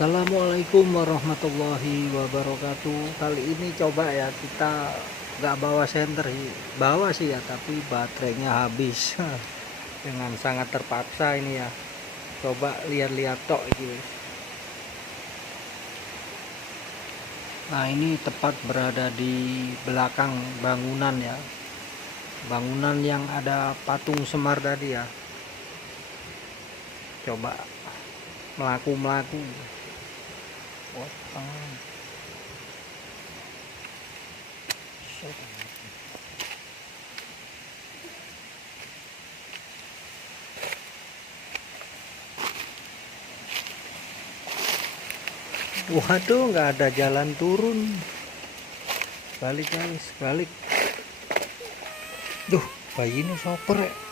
Assalamualaikum warahmatullahi wabarakatuh. Kali ini coba ya kita nggak bawa senter sih, bawa sih ya, tapi baterainya habis. Dengan sangat terpaksa ini ya. Coba lihat-lihat tok gitu. Nah, ini tepat berada di belakang bangunan ya. Bangunan yang ada patung Semar tadi ya. Coba melaku-melaku. Waduh, nggak ada jalan turun. Balik guys, balik. Duh, bayi ini soper ya.